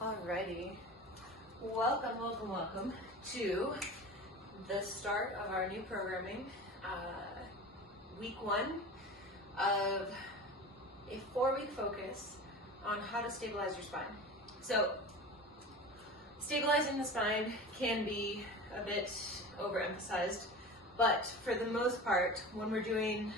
Alrighty, welcome to the start of our new programming, week 1 of a 4-week focus on how to stabilize your spine. So, stabilizing the spine can be a bit overemphasized, but for the most part, when we're doing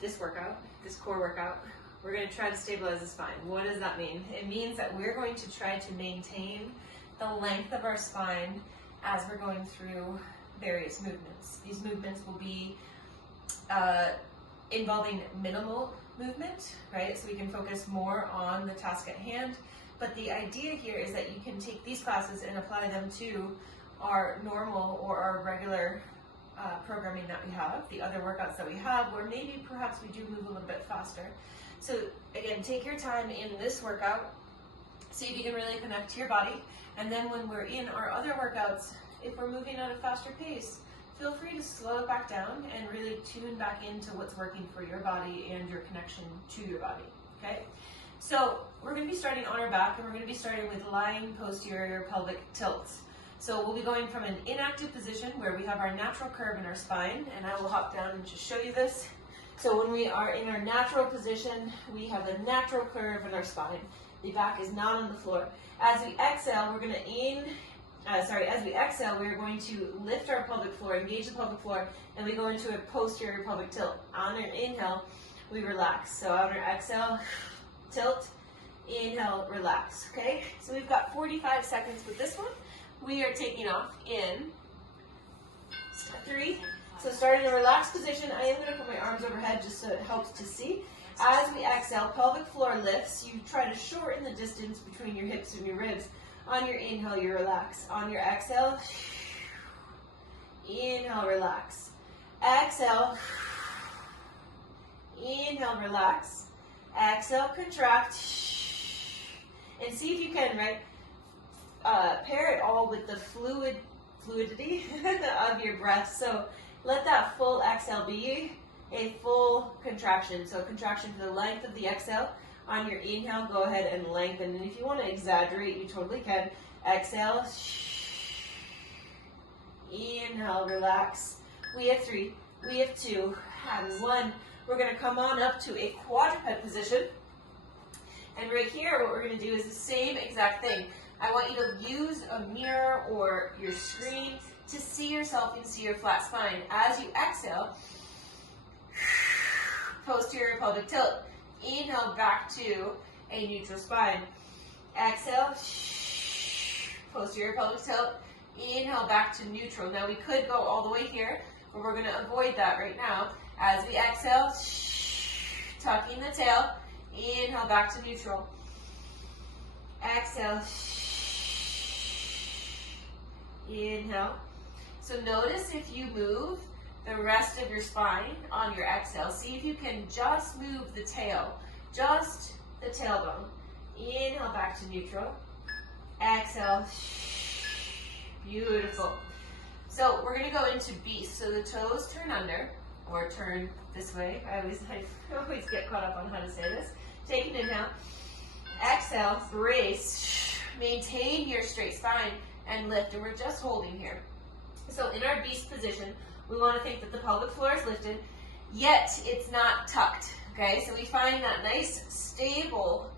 this workout, this core workout, we're going to try to stabilize the spine. What does that mean? It means that we're going to try to maintain the length of our spine as we're going through various movements. These movements will be involving minimal movement, right? So we can focus more on the task at hand. But the idea here is that you can take these classes and apply them to our normal or our regular programming that we have, the other workouts that we have, where maybe perhaps we do move a little bit faster. So again, take your time in this workout, see if you can really connect to your body, and then when we're in our other workouts, if we're moving at a faster pace, feel free to slow it back down and really tune back into what's working for your body and your connection to your body, okay? So we're going to be starting on our back, and we're going to be starting with lying posterior pelvic tilts. So we'll be going from an inactive position where we have our natural curve in our spine, and I will hop down and just show you this. So when we are in our natural position, we have a natural curve in our spine. The back is not on the floor. As we exhale, we're going to as we exhale, we're going to lift our pelvic floor, engage the pelvic floor, and we go into a posterior pelvic tilt. On our inhale, we relax. So on our exhale, tilt, inhale, relax, okay? So we've got 45 seconds with this one. We are taking off in 3. So starting in a relaxed position, I am going to put my arms overhead just so it helps to see. As we exhale, pelvic floor lifts. You try to shorten the distance between your hips and your ribs. On your inhale, you relax. On your exhale, inhale, relax. Exhale, inhale, relax. Exhale, contract. And see if you can, right? Pair it all with the fluidity of your breath. So let that full exhale be a full contraction. So contraction for the length of the exhale. On your inhale, go ahead and lengthen. And if you want to exaggerate, you totally can. Exhale. Inhale, relax. We have 3. We have 2. And 1. We're going to come on up to a quadruped position. And right here, what we're going to do is the same exact thing. I want you to use a mirror or your screen to see yourself and see your flat spine. As you exhale, posterior pelvic tilt. Inhale back to a neutral spine. Exhale, posterior pelvic tilt. Inhale back to neutral. Now we could go all the way here, but we're going to avoid that right now. As we exhale, tucking the tail. Inhale back to neutral. Exhale. Inhale. So notice if you move the rest of your spine on your exhale. See if you can just move the tail, just the tailbone. Inhale back to neutral. Exhale. Beautiful. So we're going to go into beast. So the toes turn under or turn this way. I always get caught up on how to say this. Take an inhale. Exhale, brace. Maintain your straight spine and lift. And we're just holding here. So in our beast position, we want to think that the pelvic floor is lifted, yet it's not tucked, okay? So we find that nice, stable,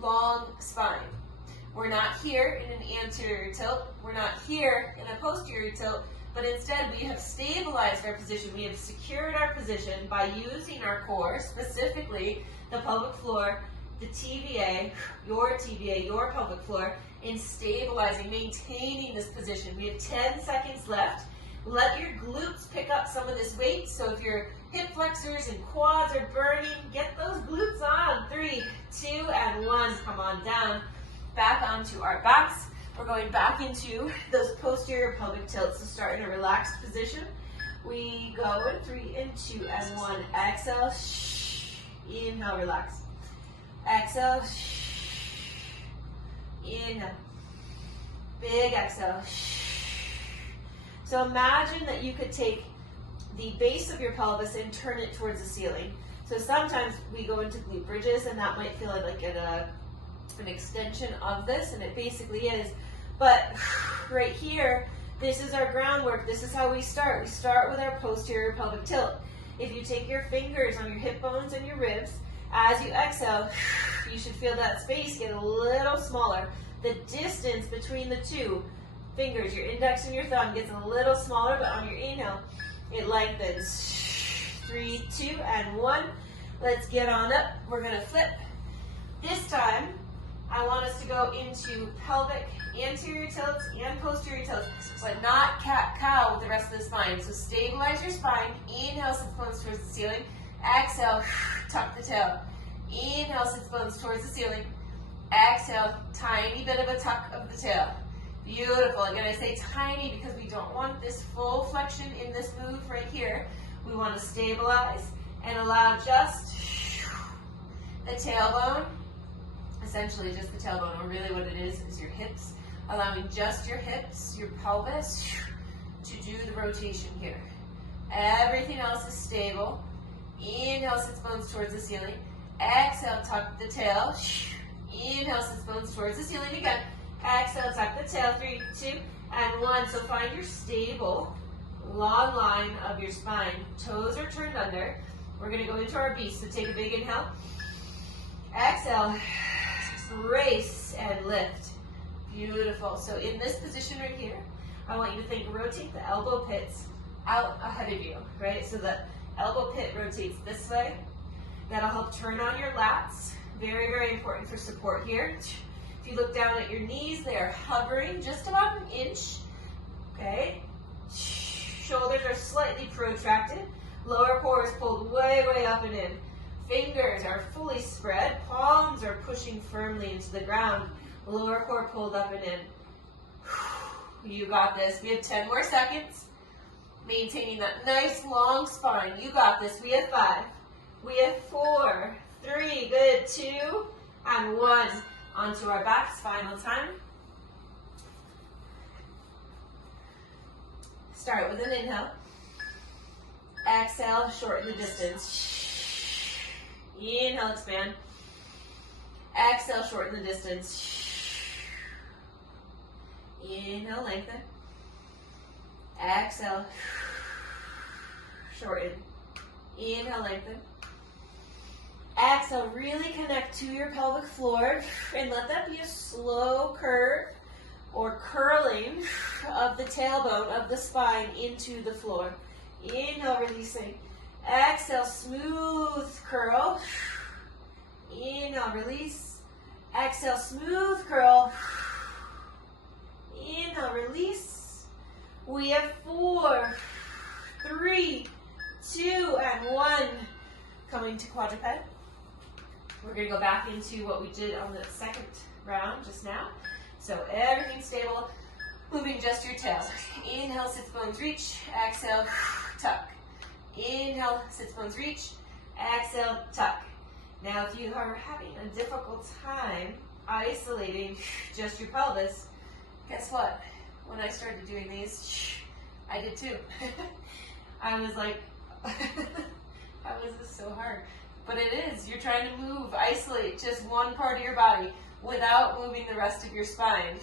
long spine. We're not here in an anterior tilt. We're not here in a posterior tilt, but instead we have stabilized our position. We have secured our position by using our core, specifically the pelvic floor, the TVA, your pelvic floor, in stabilizing, maintaining this position. We have 10 seconds left. Let your glutes pick up some of this weight. So if your hip flexors and quads are burning, get those glutes on. 3, 2, and 1. Come on down. Back onto our backs. We're going back into those posterior pelvic tilts. So start in a relaxed position. We go in 3 and 2 and 1. Exhale. Inhale, relax. Exhale. Inhale. Big exhale. So imagine that you could take the base of your pelvis and turn it towards the ceiling. So sometimes we go into glute bridges, and that might feel like an extension of this, and it basically is. But right here, this is our groundwork. This is how we start. We start with our posterior pelvic tilt. If you take your fingers on your hip bones and your ribs, as you exhale, you should feel that space get a little smaller. The distance between the two fingers, your index and your thumb, gets a little smaller, but on your inhale, it lengthens. 3, 2, and 1. Let's get on up. We're going to flip. This time, I want us to go into pelvic anterior tilts and posterior tilts, but not cat-cow with the rest of the spine. So stabilize your spine. Inhale, sits bones towards the ceiling. Exhale, tuck the tail. Inhale, sits bones towards the ceiling. Exhale, tiny bit of a tuck of the tail. Beautiful. Again, I say tiny because we don't want this full flexion in this move right here. We want to stabilize and allow just the tailbone, essentially just the tailbone, or really what it is your hips, allowing just your hips, your pelvis, to do the rotation here. Everything else is stable. Inhale, sits bones towards the ceiling. Exhale, tuck the tail. Inhale, sits bones towards the ceiling again. Exhale, tuck the tail. 3, 2, and 1. So find your stable, long line of your spine. Toes are turned under. We're going to go into our beast. So take a big inhale. Exhale. Brace and lift. Beautiful. So in this position right here, I want you to think, rotate the elbow pits out ahead of you, right? So the elbow pit rotates this way. That'll help turn on your lats. Very, very important for support here. If you look down at your knees, they are hovering just about an inch. Okay. Shoulders are slightly protracted. Lower core is pulled way, way up and in. Fingers are fully spread. Palms are pushing firmly into the ground. Lower core pulled up and in. You got this. We have 10 more seconds. Maintaining that nice long spine. You got this. We have 5. We have 4, 3, good, 2, and 1. Onto our back, final time. Start with an inhale. Exhale, shorten the distance. Inhale, expand. Exhale, shorten the distance. Inhale, lengthen. Exhale, shorten. Inhale, lengthen. Exhale, really connect to your pelvic floor and let that be a slow curve or curling of the tailbone of the spine into the floor. Inhale, releasing. Exhale, smooth curl. Inhale, release. Exhale, smooth curl. Inhale, release. We have 4, 3, 2, and 1. Coming to quadruped. We're going to go back into what we did on the second round just now. So everything's stable. Moving just your tail. Inhale, sits bones reach. Exhale, tuck. Inhale, sits bones reach. Exhale, tuck. Now if you are having a difficult time isolating just your pelvis, guess what? When I started doing these, I did too. I was like, how is this so hard? But it is. You're trying to move, isolate just one part of your body without moving the rest of your spine.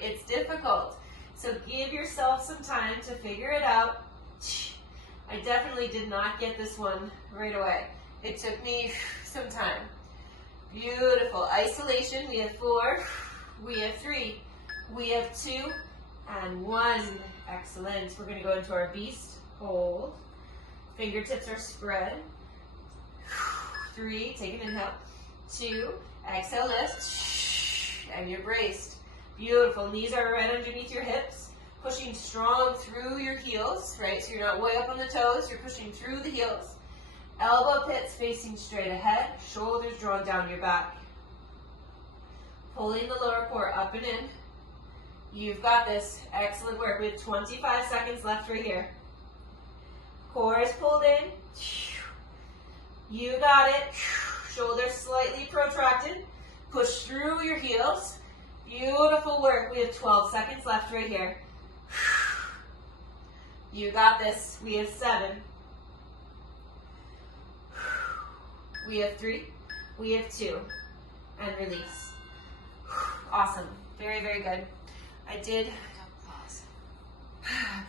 It's difficult. So give yourself some time to figure it out. I definitely did not get this one right away. It took me some time. Beautiful. Isolation. We have 4. We have 3. We have 2. And 1. Excellent. We're going to go into our beast. Hold. Fingertips are spread. 3, take an inhale. 2, exhale, lift. And you're braced. Beautiful. Knees are right underneath your hips. Pushing strong through your heels, right? So you're not way up on the toes. You're pushing through the heels. Elbow pits facing straight ahead. Shoulders drawn down your back. Pulling the lower core up and in. You've got this. Excellent work. We have 25 seconds left right here. Core is pulled in. You got it. Shoulders slightly protracted. Push through your heels. Beautiful work. We have 12 seconds left right here. You got this. We have 7. We have 3. We have 2. And release. Awesome. Very, very good. I did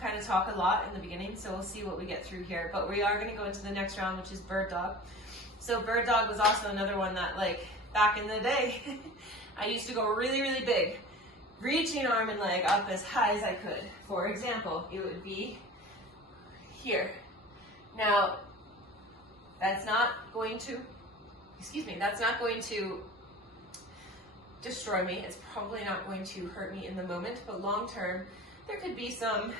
kind of talk a lot in the beginning, so we'll see what we get through here. But we are going to go into the next round, which is bird dog. So bird dog was also another one that, like, back in the day, I used to go really, really big, reaching arm and leg up as high as I could. For example, it would be here. Now, that's not going to, that's not going to destroy me. It's probably not going to hurt me in the moment, but long term, there could be some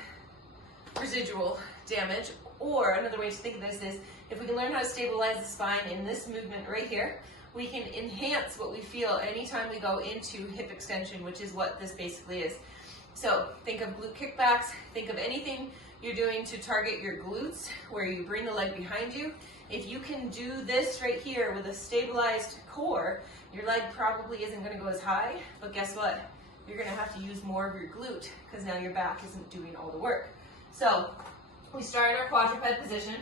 residual damage. Or another way to think of this is, if we can learn how to stabilize the spine in this movement right here, we can enhance what we feel anytime we go into hip extension, which is what this basically is. So think of glute kickbacks, think of anything you're doing to target your glutes, where you bring the leg behind you. If you can do this right here with a stabilized core, your leg probably isn't going to go as high, but guess what? You're going to have to use more of your glute because now your back isn't doing all the work. So we start in our quadruped position.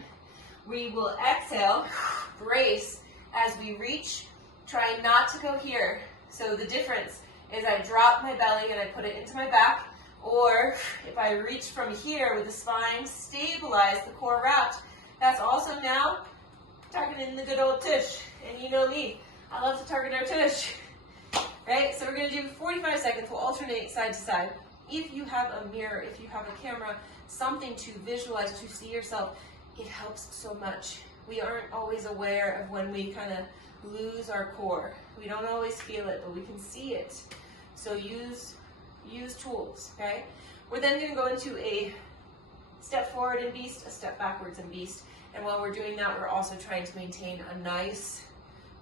We will exhale, brace as we reach. Try not to go here. So the difference is I drop my belly and I put it into my back, or if I reach from here with the spine stabilized, the core wrapped, that's also now targeting the good old tush. And you know me, I love to target our tush. Right? So we're going to do 45 seconds. We'll alternate side to side. If you have a mirror, if you have a camera, something to visualize, to see yourself, it helps so much. We aren't always aware of when we kind of lose our core. We don't always feel it, but we can see it. So use tools, okay? We're then going to go into a step forward in beast, a step backwards in beast. And while we're doing that, we're also trying to maintain a nice,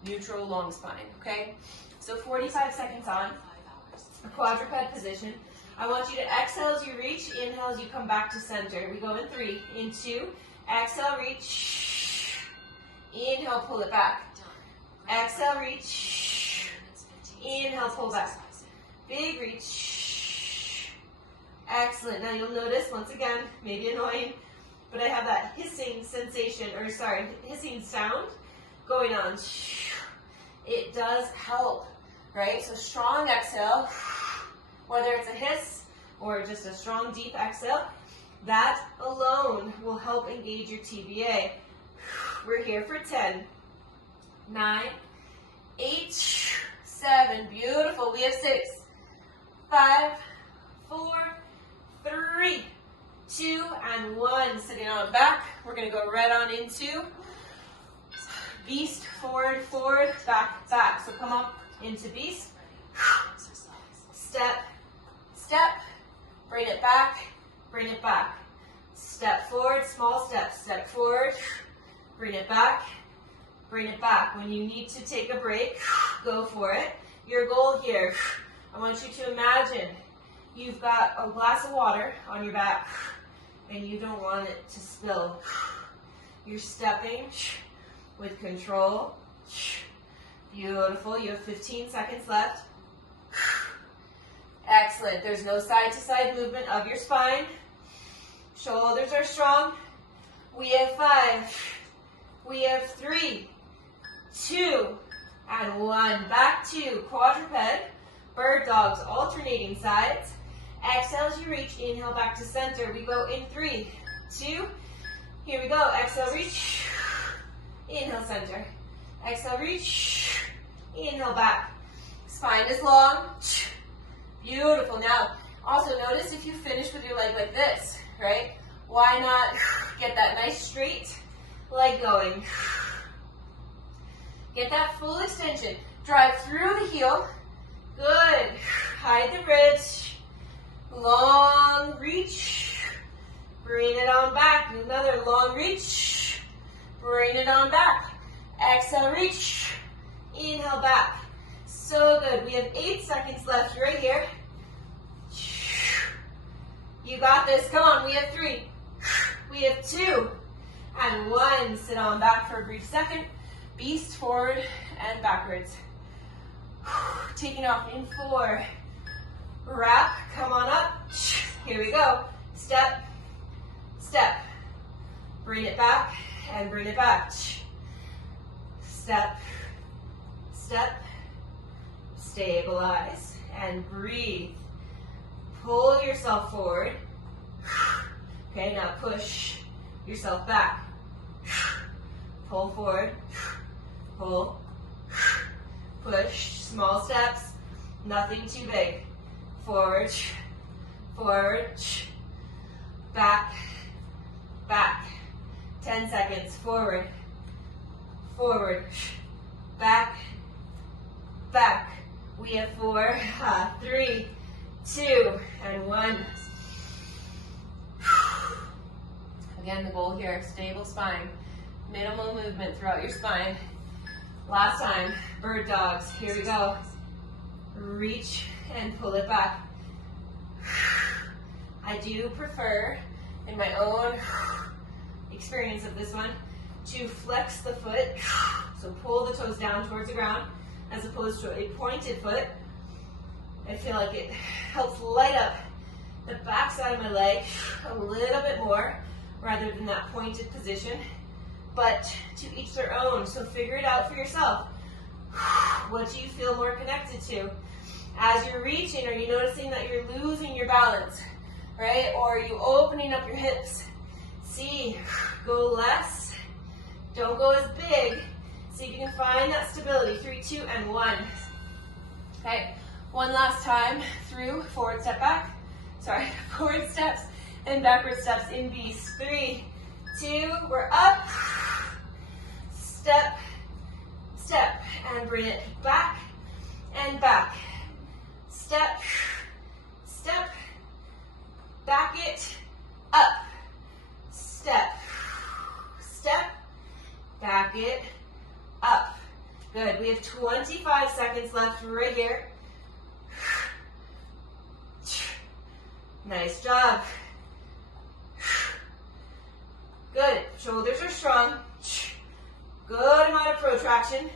neutral, long spine, okay? So 45 seconds on, a quadruped position. I want you to exhale as you reach, inhale as you come back to center. We go in 3, in 2, exhale, reach, inhale, pull it back. Exhale, reach, inhale, pull back. Big reach. Excellent. Now you'll notice, once again, maybe annoying, but I have that hissing sensation, hissing sound going on. It does help, right? So strong exhale, whether it's a hiss or just a strong deep exhale, that alone will help engage your TBA. We're here for 10, 9, 8, 7, beautiful. We have 6, 5, 4, 3, 2, and 1. Sitting on back, we're going to go right on into beast, forward, forward, back, back. So come up into beast. Step, step, bring it back, bring it back. Step forward, small step, step forward, bring it back, bring it back. When you need to take a break, go for it. Your goal here, I want you to imagine you've got a glass of water on your back and you don't want it to spill. You're stepping with control. Beautiful. You have 15 seconds left. Excellent. There's no side-to-side movement of your spine. Shoulders are strong. We have 5. We have 3, 2, and 1. Back to quadruped. Bird dogs, alternating sides. Exhale as you reach. Inhale back to center. We go in 3, 2. Here we go. Exhale, reach. Inhale, center. Exhale, reach. Inhale, back. Spine is long. Beautiful. Now, also notice if you finish with your leg like this, right? Why not get that nice straight leg going? Get that full extension. Drive through the heel. Good. Hide the ribs. Long reach. Bring it on back. Another long reach. Bring it on back. Exhale, reach. Inhale, back. So good. We have 8 seconds left right here. You got this. Come on. We have 3. We have 2. And 1. Sit on back for a brief second. Beast forward and backwards. Taking off in 4. Wrap. Come on up. Here we go. Step. Step. Bring it back and bring it back. Step. Step. Stabilize and breathe. Pull yourself forward. Okay, now push yourself back. Pull forward. Pull. Push. Small steps. Nothing too big. Forward. Forward. Back. Back. 10 seconds. Forward. Forward. Back. Back. We have 4, 3, 2, and 1. Again, the goal here, stable spine. Minimal movement throughout your spine. Last time, bird dogs. Here we go. Reach and pull it back. I do prefer, in my own experience of this one, to flex the foot. So pull the toes down towards the ground as opposed to a pointed foot. I feel like it helps light up the back side of my leg a little bit more rather than that pointed position. But to each their own, so figure it out for yourself. What do you feel more connected to? As you're reaching, are you noticing that you're losing your balance, right? Or are you opening up your hips? See, go less, don't go as big. See if you can find that stability. 3, 2, and 1. Okay, one last time through, forward step back. Sorry, forward steps and backward steps in beast. 3, 2, we're up. Step, step, and bring it back and back. Step, step, back it, up. Step, step, back it, up. Good, we have 25 seconds left right here. Nice job. Good, shoulders are strong. Good amount of protraction.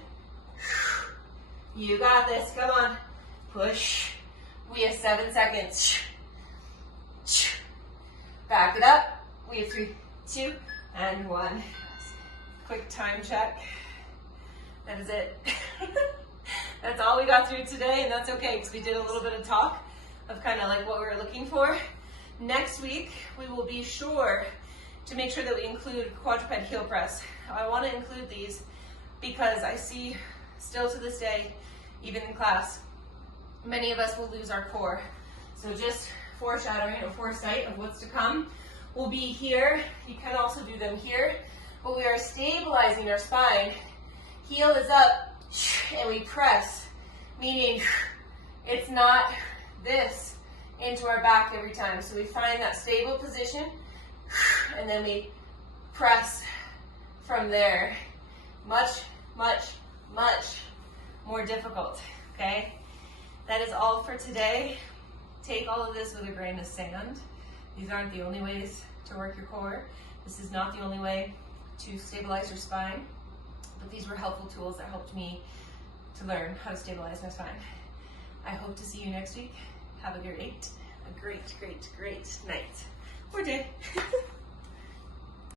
You got this, come on. Push. We have 7 seconds. Back it up. We have 3, 2, and 1. Quick time check. That is it. That's all we got through today, and that's okay because we did a little bit of talk of kind of like what we were looking for. Next week, we will be sure to make sure that we include quadruped heel press. I want to include these because I see still to this day, even in class, many of us will lose our core. So just foreshadowing or foresight of what's to come will be here. You can also do them here, but we are stabilizing our spine. Heel is up and we press, meaning it's not this into our back every time. So we find that stable position and then we press from there. Much, much, much more difficult, okay? That is all for today. Take all of this with a grain of sand. These aren't the only ways to work your core. This is not the only way to stabilize your spine, but these were helpful tools that helped me to learn how to stabilize my spine. I hope to see you next week. Have a great night or day.